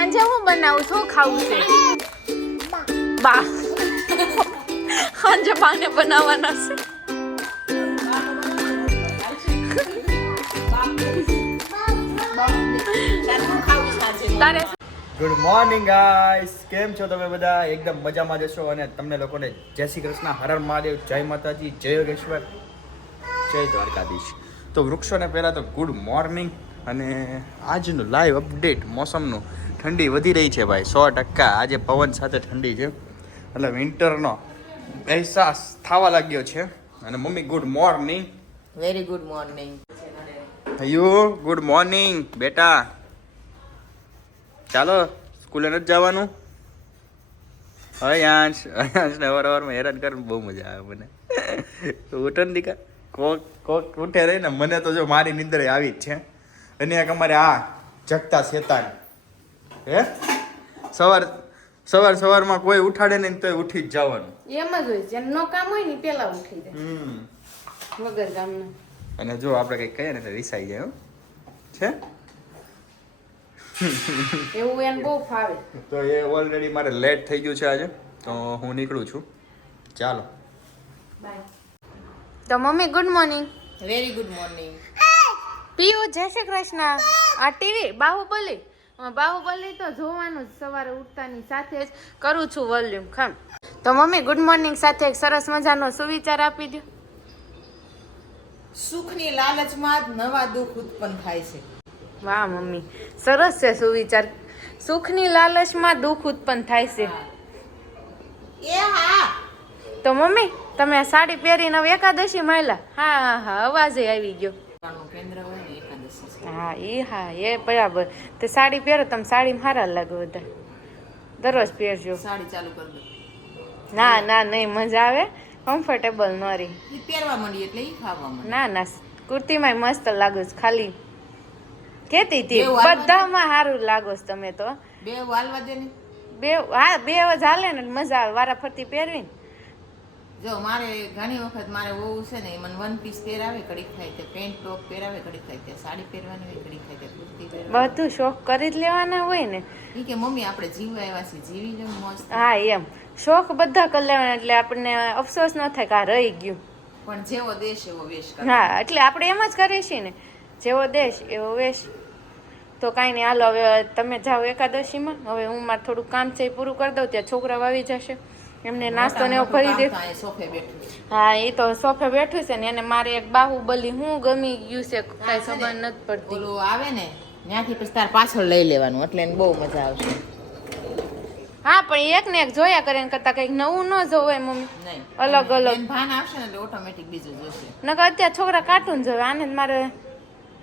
સાંજે ખાવું છે બા સાંજે બાને બનાવવાના છે ગુડ મોર્નિંગ ગાઈસ કેમ છો તમે બધા? એકદમ મજામાં જશો અને તમને લોકોને જય શ્રી કૃષ્ણ, હર મહાદેવ, જય માતાજી, જય યોગેશ્વર, જય દ્વારકાધીશ. તો વૃક્ષોને પહેલાં તો ગુડ મોર્નિંગ અને આજનું લાઈવ અપડેટ મોસમનું. ઠંડી વધી રહી છે ભાઈ સો ટકા. આજે પવન સાથે ઠંડી છે. એટલે વિન્ટરનો અહેસાસ થવા લાગ્યો છે. અને mummy good morning very good morning અયો good morning બેટા. ચાલો સ્કૂલે નથી જવાનું? હવે યાંશ યાંશને અવારવારમાં હેરાન કરીને બહુ મજા આવે મને. ઉઠો ને દીકા. કોક કોક ઉઠે રહી ને મને તો જો મારી નિંદર આવી જ છે. અને એક અમારે આ જગતા શેતાન હે? સવાર સવાર સવારમાં કોઈ ઉઠાડે નહીં તોય ઉઠી જ જવાનું. એમ જ હોય જેમ નો કામ હોય ને પેલા ઉઠી જાય. હમ. વગર કામના. અને જો આપણે કઈ કહીએ ને તો રિસાઈ જાય હો. છે? એવું એને બહુ ફાવે. તો એ ઓલરેડી મારે લેટ થઈ ગયું છે આજે તો હું નીકળું છું. ચાલો. તો mummy good morning very good morning Piyu Jai Shri Krishna. આ ટીવી બાહુબલી. બાહુબલી તો જોવાનું જ સવારે ઉઠતાની સાથે જ કરું છું વોલ્યુમ ખમ. તો મમ્મી ગુડ મોર્નિંગ સાથે એક સરસ મજાનો સુવિચાર આપી દો સુખની લાલચમાં જ નવા દુઃખ ઉત્પન્ન થાય છે. વાહ મમ્મી. સરસ છે સુવિચાર. સુખની લાલચમાં દુઃખ ઉત્પન્ન થાય છે. એ હા. તો મમ્મી તમે સાડી પહેરીને એકાદશી માયલા? હા હા હા અવાજે આવી ગયો નું કેન્દ્ર હોય ને એકાદશી છે. હા એ હા એ બરાબર. તે સાડી પહેરો તમે સાડી સારા લાગો બધા દરરોજ પહેરજો. સાડી ચાલુ કરી દો. ના ના નહીં મજા આવે. કમ્ફર્ટેબલ ન રહી. પહેરવા મળી એટલે એ ખાવા ના ના કુર્તીમાં મસ્ત લાગો છો ખાલી. કેતી હતી બધામાં સારું લાગો છો તમે તો. બે વાલવા દે ને. બે હા બે જ હાલે ને મજા આવે. વારા ફરતી પહેરવી ને જો મારે ઘણી વખત મારે વહુ છે ને એ મને વન પીસ પહેરાવે કડીક થાય તે પેન્ટ ટોપ પહેરાવે ઘડીક થાય તે સાડી પહેરવાની હોય ઘડીક થાય તે કુર્તી બધું શોખ કરી જ લેવાના હોય ને. એ કે મમ્મી આપણે જીવવા આવ્યા છીએ જીવી લો મસ્ત. હા એમ. શોખ બધા કરી લેવાના એટલે આપણને અફસોસ ન થાય કે આ રહી ગયું. પણ જેવો દેશ એવો વેશ કરે હા એટલે આપણે એમ જ કરીએ છીએ ને. જેવો દેશ એવો વેશ. તો કાંઈ નહીં હાલો હવે તમે જાઓ એકાદશીમાં. હવે હું મારે થોડું કામ છે એ પૂરું કરી દઉં ત્યાં છોકરાઓ આવી જશે. એમને નાસ્તો ને એવું છે. હા એ તો સોફે બેઠું છે ને એને મારે એક બાહુબલી હું ગમી ગયું છે કઈ ખબર નથી પડતી. ઓલું આવે ને ત્યાંથી પછી તાર પાછળ લઈ લેવાનું એટલે એને બહુ મજા આવશે. હા પણ એક ને એક જોયા કરે કરતા કંઈક નવું ન જોવાય મમ્મી. અલગ અલગ. ભાન આવશે ને એટલે ઓટોમેટિક બીજું જોશે. નકર અત્યારે છોકરા કાર્ટૂન જોવે આને મારે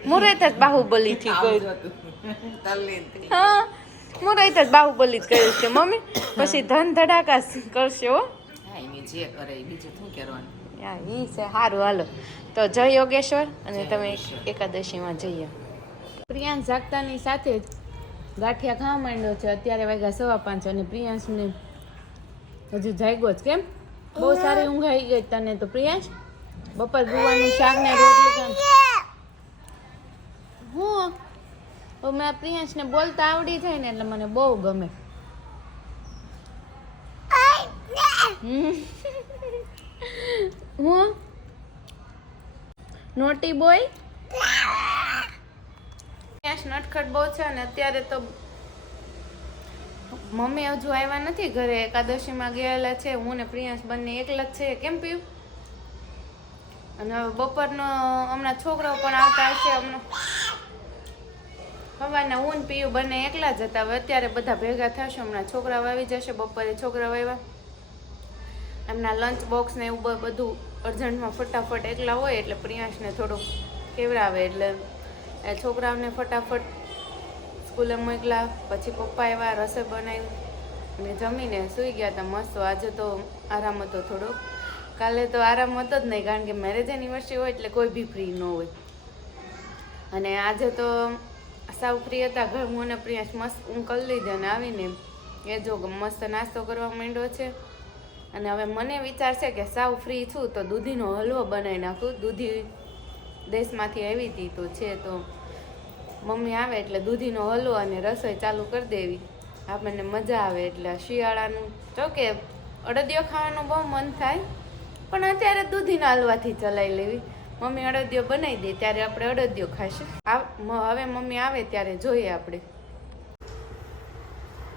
મુરત જ બાહુબલી થી આવું કર્યું રહી. હા મુરત જ બાહુબલી જ કર્યું છે મમ્મી. પછી ધન ધડાકા કરશે હો. જે કરે બીજું શું કરવાનું? હા ઈ છે સારું હાલો. તો જય યોગેશ્વર અને તમે એકાદશીમાં જઈએ પ્રિયાંશ જાગતાની સાથે જ ગાંઠિયા ખાવા માંડ્યો છે. અત્યારે વાગ્યા સવા પાંચ અને પ્રિયાંશને હજુ જાગ્યો જ કેમ? બહુ સારી ઊંઘ આવી ગઈ તને તો પ્રિયાંશ? બપોર ગુવાનું શાક ને રોટલી કાં હું હવે મેં પ્રિયાંશને બોલતા આવડી જાય ને એટલે મને બહુ ગમે. હું? Naughty boy? પ્રિયાંશ નટખટ બહુ છે અને અત્યારે તો મમ્મી હજુ આવ્યા નથી ઘરે, એકાદશીમાં ગયેલા છે, હું ને પ્રિયાંશ બંને એકલા જ છે. કેમ પીવું અને બપોરનો હમણાં છોકરાઓ પણ આવતા હશે હમણાં. સવારના ઊન પીયું બંને એકલા જ હતા. હવે અત્યારે બધા ભેગા થશે હમણાં છોકરાઓ આવી જશે. બપોરે છોકરાઓ આવ્યા. એમના લંચ બોક્સ ને એવું બધું અર્જન્ટમાં ફટાફટ એકલા હોય એટલે પ્રિયાંશને થોડુંક કેવડાવે એટલે એ છોકરાઓને ફટાફટ સ્કૂલે મોકલા. પછી પપ્પા આવ્યા, રસોઈ બનાવી અને જમીને સૂઈ ગયા હતા મસ્ત. આજે તો આરામ હતો થોડોક કાલે તો આરામ હતો જ નહીં, કારણ કે મેરેજ એનિવર્સરી હોય એટલે કોઈ બી ફ્રી ન હોય. અને આજે તો સાવ ફ્રી હતા. ઘર હું પ્રિયાંશ મસ્ત હું કરી લીધી અને આવીને એ જો મસ્ત નાસ્તો કરવા માંડ્યો છે. અને હવે મને વિચાર છે કે સાવ ફ્રી છું તો દૂધીનો હલવો બનાવી નાખું. દૂધી દેશમાંથી આવી હતી તો છે તો મમ્મી આવે એટલે દૂધીનો હલવો અને રસોઈ ચાલુ કરી દેવી. આપણને મજા આવે એટલે શિયાળાનું જો કે અડદિયો ખાવાનું બહુ મન થાય, પણ અત્યારે દૂધીના હલવાથી ચલાવી લેવી. મમ્મી અડદિયો બનાવી દે ત્યારે આપણે અડદિયો ખાશું હવે મમ્મી આવે ત્યારે જોઈએ આપણે.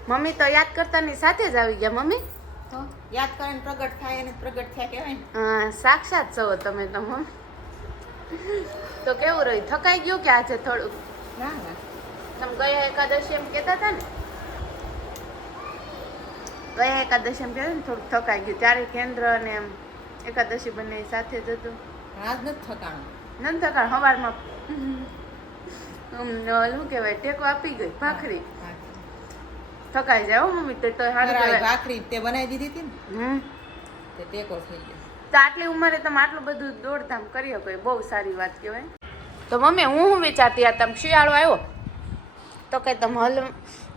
મમ્મી તો યાદ કરતાની સાથે જ આવી ગયા મમ્મી? યાદ કરીને પ્રગટ થાય અને પ્રગટ થયા કહેવાય હા સાક્ષાત છો તમે તો મમ્મી. તો કેવું રહ્યું? થકાઈ ગયું કે આજે થોડુંક? ના ના. તમે ગયા એકાદશી એમ કહેતા હતા ને? ગયા એકાદશી એમ કહેવાય ને થોડુંક થકાઈ ગયું. ત્યારે કેન્દ્ર અને એમ એકાદશી બંને સાથે જ હતું. આજ નથી થકાણું નથી થકાણ સવારમાં શું કહેવાય ટેકો આપી ગઈ ભાખરી. થકાઈ જાય હો મમ્મી તે તો ભાખરી તે બનાવી દીધી હતી ને તે ટેકો થઈ ગયો. તો આટલી ઉંમરે તમે આટલું બધું દોડધામ કરી શકો એ બહુ સારી વાત કહેવાય. તો મમ્મી હું શું વિચારતી આ તમે શિયાળો આવ્યો? તો કે તમે હલ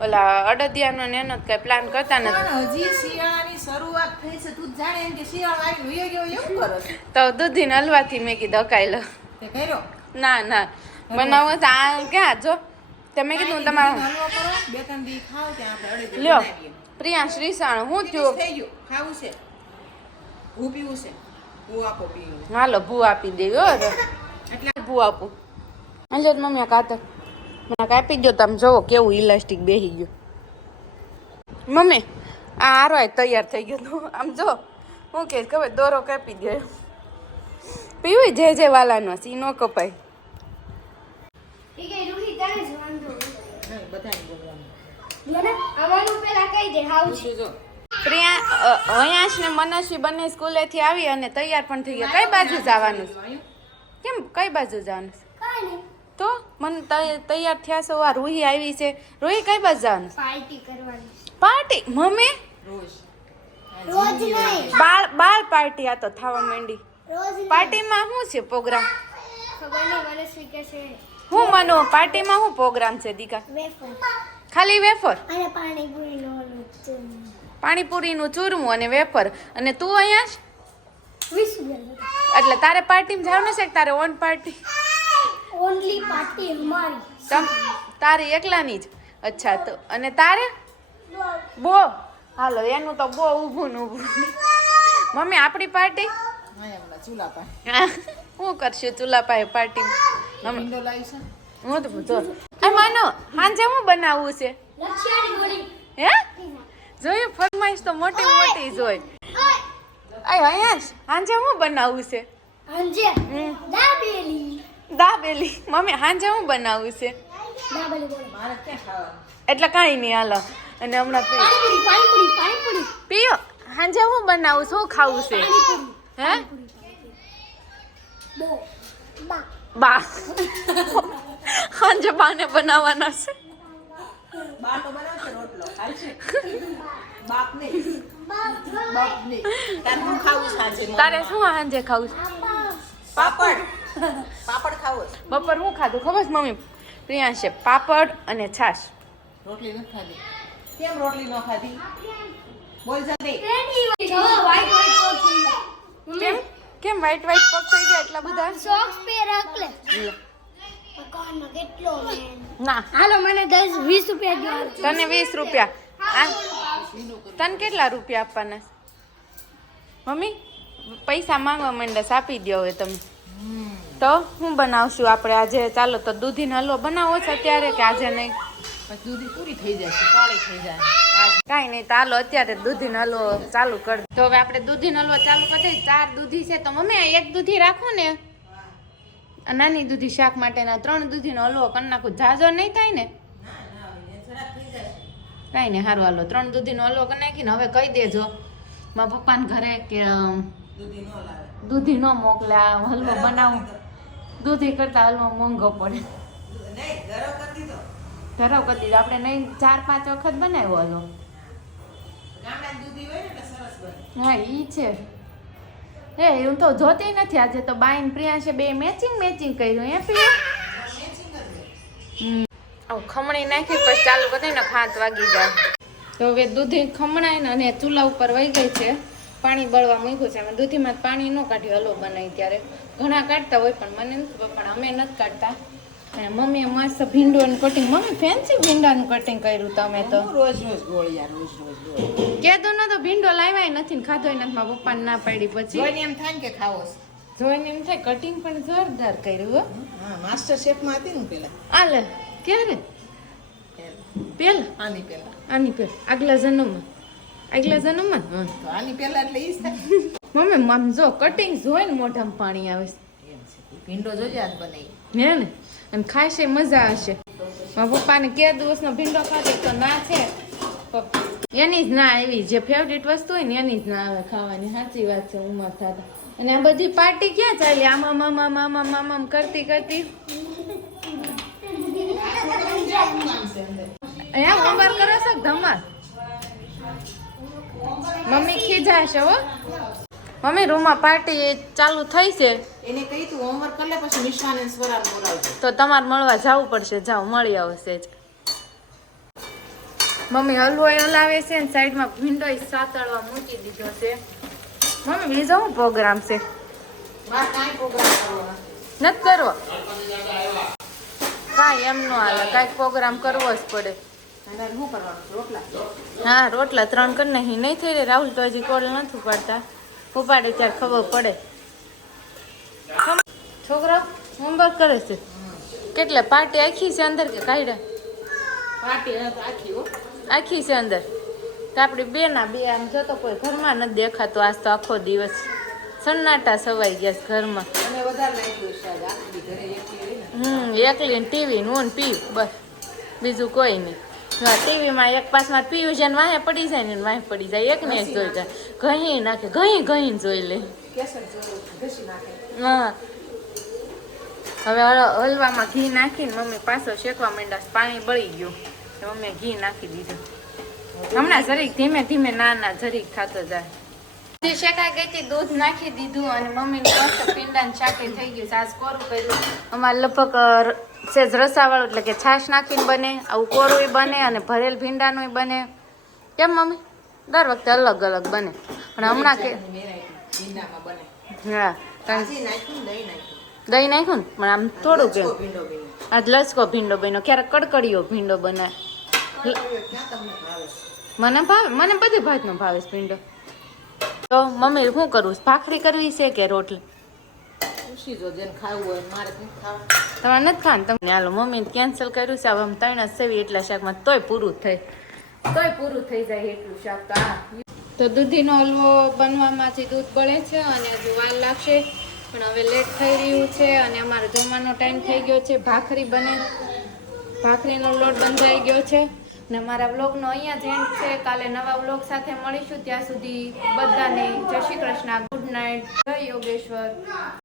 ઓલા અડદિયાનો ને એનો કઈ પ્લાન કરતા નથી. હજી શિયાળાની શરૂઆત થઈ છે. તું જાણે એમ કે શિયાળો આવી વયો ગયો એવું કરો તો દૂધીને હલવાથી મેં કીધું અકાઈ લો. ના ના. બનાવો તો આ ક્યાં જો. તમે કીધું તમારું હલવો બે ત્રણ દી ખાવ ત્યાં આપણે લ્યો. પ્રિયા શ્રીસાણ હું થયું? થઈ ગયું. ખાવું છે. હું પીવું છે. હાલો ભૂ આપી દેવી હો. એટલે ભૂ આપું. હાલો મમ્મી કાતર મને કાપી ગયો તમે જોવો કેવું ઇલાસ્ટિક બેસી ગયું. મમ્મી આ હારો એ તૈયાર થઈ ગયો હતો આમ જો હું કે ખબર દોરો કાપી ગયો પીવું જે જે વાલાનો સી નો કપાય. છે. હયાશ ને મનસ્વી બંને સ્કૂલેથી આવી અને તૈયાર પણ થઈ ગયા. કઈ બાજુ જવાનું છે? કેમ કઈ બાજુ જવાનું છે? તો મને તૈયાર થયા છો આ રૂહી આવી છે. રૂહી કઈ બાજુ જવાનું? પાર્ટી કરવાની પાર્ટી? મમ્મી? રોજ. રોજ નહીં. બાળ બાળ પાર્ટી આ તો થવા માંડી. પાર્ટીમાં શું છે પ્રોગ્રામ? ખબર નહીં મને શું કે છે. હું મનો પાર્ટીમાં શું પ્રોગ્રામ છે દીકા? ખાલી વેફર? અને પાણીપુરી નો ઓલું ચૂરમું. પાણીપુરીનું ચૂરમું અને વેફર. અને તું અહીંયા એટલે તારે પાર્ટીમાં જવાનું છે તારે ઓન પાર્ટી? ઓનલી પાર્ટી અમારી તમ તારી એકલાની જ? અચ્છા તો અને તારે? બો. હાલો એનું તો બહુ ઊભું ને ઊભું. મમ્મી આપણી પાર્ટી અહીંયા ચૂલા પાસે શું કરશું ચૂલા પાસે પાર્ટી હું તો જો. આ માનો હાંજે હું બનાવવું છે? હે? જોયું? ફરમાઈશ તો મોટી મોટી જોઈ આય અહીંયા હાંજે હું બનાવવું છે? અંજે દાબેલી. દાબેલી. મમ્મી હાંજે હું બનાવું છે? એટલે કાંઈ નહીં હાલો. અને હમણાં પાણીપુરી પીયો હાંજે હું બનાવું છું શું ખાવું છે? હે? બા. હાંજે બાને બનાવવાના છે? બા તો બનાવશે રોટલો. બાપ નહીં બાપ નહીં તારે ખાવું છે આજે તારે શું સાંજે ખાવું છે? પાપડ. પાપડ ખાવો બપોર હું ખાધું ખબર છે મમ્મી? પ્રિયાંશે પાપડ અને છાશ. રોટલી નથી ખાધી. કેમ રોટલી ન ખાધી? બોલ જલ્દી. કેમ? કેમ વ્હાઈટ વ્હાઈટ પગ થઈ ગયા એટલા બધા? સોક્સ પહેર અકલે ના. હાલો મને દસ વીસ રૂપિયા દો. તને વીસ રૂપિયા. આ તને કેટલા રૂપિયા આપવાના? મમ્મી પૈસા માંગવા માંડસ આપી દો હવે તમે. તો હું બનાવશું આપણે આજે? ચાલો તો દૂધીનો હલવો બનાવો છે અત્યારે કે આજે નહીં? દૂધી પૂરી થઈ જાય છે કાળી થઈ જાય. કાંઈ નહીં તો હાલો અત્યારે દૂધીનો હલવો ચાલુ કર. તો હવે આપણે દૂધીનો હલવો ચાલુ કરી દઈએ. ચાર દૂધી છે તો મમ્મી એક દૂધી રાખો ને. આ નાની દૂધી શાક માટેના ત્રણ દૂધીનો હલવો કરી નાખું. જાજો નહીં થાય ને? કાંઈ નહીં સારું હાલો. ત્રણ દૂધીનો હલવો કરી નાખીને હવે કહી દેજો. મારા પપ્પાને ઘરે કે દૂધી ન મોકલે હલવો બનાવું. દૂધી કરતાં હાલમાં મોંઘો પડે. ધરાવ કરી દીધો. આપણે નહીં ચાર પાંચ વખત બનાવ્યો બને. હા ઈ છે. એ હું તો જોતી નથી આજે તો બાઈન પ્રિયાંશે બે મેચિંગ મેચિંગ કર્યું. એ પી ખમણી નાખી પછી ચાલુ કરી ને ખાત વાગી જાય. તો હવે દૂધી ખમણાય ને અને ચૂલા ઉપર વહી ગઈ છે. પાણી બળવા મૂક્યું છે. અમે દૂધીમાં પાણી ન કાઢ્યું. હલવો બનાવી ત્યારે. ઘણા કાઢતા હોય પણ મને નથી પણ અમે નથી કાઢતા. અને મમ્મીએ મસ્ત ભીંડોનું કટિંગ મમ્મી ફેન્સી ભીંડાનું કટિંગ કર્યું તમે તો. રોજ રોજ ગોળિયા રોજ રોજ કેતો ન તો ભીંડો લાવ્યા નથી ને ખાધો નથી. મારા પપ્પાને ના પાડી પછી. જોઈને એમ થાય કે ખાવો જોઈને એમ થાય કટિંગ પણ જોરદાર કર્યું હો. હા માસ્ટર શેફમાં હતી ને પેલા. આલે ક્યારે? પેલા આની પેલા આની પેલા આગલા જન્મમાં. આગલા જન્મમાં હા આની પેલા એટલે ઈ મમ્મી મમ જો કટિંગ જોઈને મોઢામાં પાણી આવે છે. ભીંડો જોજે આજ બનાવી. હે ને? અને ખાશે મજા આવશે મારા પપ્પાને કે દિવસનો ભીંડો ખાતે તો ના છે. એની જ ના આવી. જે ફેવરિટ વસ્તુ હોય ને એની જ ના આવે ખાવાની. સાચી વાત છે ઉંમર થતા અને આ બધી પાર્ટી ક્યાં ચાલી? આમાં મામા મામા મામા કરતી કરતી? અહીંયા હોમવર્ક કરો છો કે ધમાલ? મમ્મી ખીજાશે હો. મમ્મી રૂમમાં પાર્ટી ચાલુ થઈ છે. એને કહી તું હોમવર્ક કરી લે પછી નિશાન અને સ્વરાને બોલાવજો. તો તમારે મળવા જવું પડશે. જાઓ મળી આવશે જ. મમ્મી હલવો હલાવે છે ને સાઈડમાં ભીંડો સાતળવા મૂકી દીધો છે. મમ્મી બીજો શું પ્રોગ્રામ છે? નથી. કરવો? કાંઈ એમ ન હાલે. કાંઈક પ્રોગ્રામ કરવો જ પડે. હા રોટલા? ત્રણ કરી નહીં નહીં થઈ રે રાહુલ તો હજી કોલ નથી ઉપાડતા. ઉપાડે ત્યારે ખબર પડે. છોકરા હોમવર્ક કરે છે? કેટલે? પાર્ટી આખી છે અંદર કે કાઢ્યા? પાર્ટી આખી આખી છે અંદર. તો આપણી બે ના બે આમ જતો કોઈ ઘરમાં નથી દેખાતો. આજ તો આખો દિવસ સન્નાટા સવાઈ ગયા ઘરમાં. હમ એકલી ટીવી નું પી બસ. બીજું કોઈ નહીં. ટીવીમાં એક પાસમાં પીયું છે ને વાહે પડી જાય ને વાહે પડી જાય એક ને એક જોઈ જાય ઘઈ નાખે ઘઈ ઘઈ જોઈ લે. હા. હવે હલવામાં ઘી નાખીને મમ્મી પાછો શેકવા માંડ્યા પાણી બળી ગયું. મમ્મીએ ઘી નાખી દીધું. હમણાં જરીક ધીમે ધીમે ના ના જરીક ખાતો જાય. શેકાઈ ગઈ હતી દૂધ નાખી દીધું અને મમ્મીને મસ્ત પીંડા ને શાકે થઈ ગયું સાસ કોરું કર્યું. અમારે લગભગ સેજ રસાવાળું એટલે કે છાશ નાખીને બને આવું કોરું બને અને ભરેલ ભીંડાનું બને. કેમ મમ્મી? દર વખતે અલગ અલગ બને. પણ હમણાં કે બને હા. દહીં નાખ્યું ને? પણ આમ થોડું કે આજ લચકો ભીંડો બન્યો. ક્યારેક કડકડીયો ભીંડો છે મને ભાવે મને બધી ભાતનો ભાવે ભીંડો. તો મમ્મી શું કરવું? ભાખરી કરવી છે કે રોટલી? ખુશી જો જેને ખાવું હોય મારે નથી ખાવું તમારે નથી ખાવાનું? તમને હાલો મમ્મી કેન્સલ કર્યું છે હવે આમ ત્રણ જ સેવી એટલા શાકમાં તોય પૂરું થઈ તોય પૂરું થઈ જાય એટલું શાક તો આ તો દૂધીનો હલવો બનવામાંથી દૂધ બળે છે અને હજુ વાર લાગશે પણ હવે લેટ થઈ રહ્યું છે અને અમારો જમવાનો ટાઈમ થઈ ગયો છે ભાખરી બને. ભાખરીનો લોટ બંધાઈ ગયો છે ને મારા વ્લોગનો અહીંયા જ એન્ડ છે. કાલે નવા વ્લોગ સાથે મળીશું ત્યાં સુધી બધાને જય શ્રી કૃષ્ણ ગુડ નાઇટ જય યોગેશ્વર.